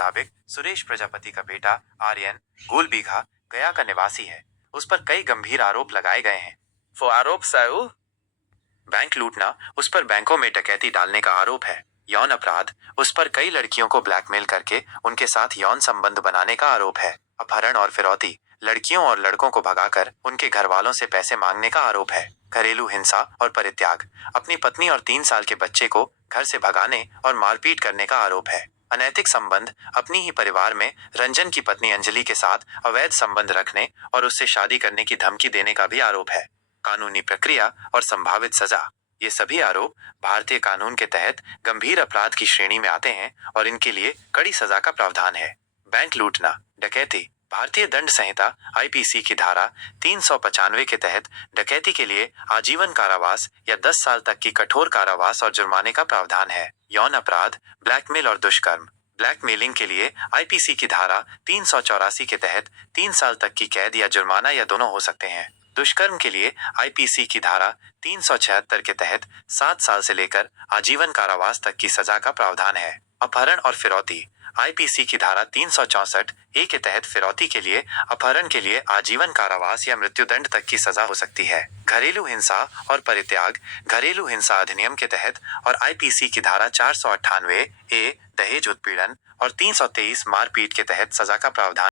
मुताबिक सुरेश प्रजापति का बेटा आर्यन गोलबीघा गया का निवासी है। उस पर कई गंभीर आरोप लगाए गए हैं। वो आरोप साहू? बैंक लूटना, उस पर बैंकों में डकैती डालने का आरोप है। यौन अपराध, उस पर कई लड़कियों को ब्लैकमेल करके उनके साथ यौन संबंध बनाने का आरोप है। अपहरण और फिरौती, लड़कियों और लड़कों को भगाकर उनके घर वालों से पैसे मांगने का आरोप है। घरेलू हिंसा और परित्याग, अपनी पत्नी और 3 साल के बच्चे को घर से भगाने और मारपीट करने का आरोप है। अनैतिक संबंध, अपनी ही परिवार में रंजन की पत्नी अंजलि के साथ अवैध संबंध रखने और उससे शादी करने की धमकी देने का भी आरोप है। कानूनी प्रक्रिया और संभावित सजा, ये सभी आरोप भारतीय कानून के तहत गंभीर अपराध की श्रेणी में आते हैं और इनके लिए कड़ी सजा का प्रावधान है। बैंक लूटना, डकैती, भारतीय दंड संहिता आईपीसी की धारा 395 के तहत डकैती के लिए आजीवन कारावास या 10 साल तक की कठोर कारावास और जुर्माने का प्रावधान है। यौन अपराध, ब्लैकमेल और दुष्कर्म, ब्लैकमेलिंग के लिए आईपीसी की धारा 384 के तहत 3 साल तक की कैद या जुर्माना या दोनों हो सकते हैं। दुष्कर्म के लिए आईपीसी की धारा 376 के तहत 7 साल से लेकर आजीवन कारावास तक की सजा का प्रावधान है। अपहरण और फिरौती, आईपीसी की धारा 364 ए के तहत फिरौती के लिए अपहरण के लिए आजीवन कारावास या मृत्युदंड तक की सजा हो सकती है। घरेलू हिंसा और परित्याग, घरेलू हिंसा अधिनियम के तहत और आईपीसी की धारा 498 ए दहेज उत्पीड़न और 323 मारपीट के तहत सजा का प्रावधान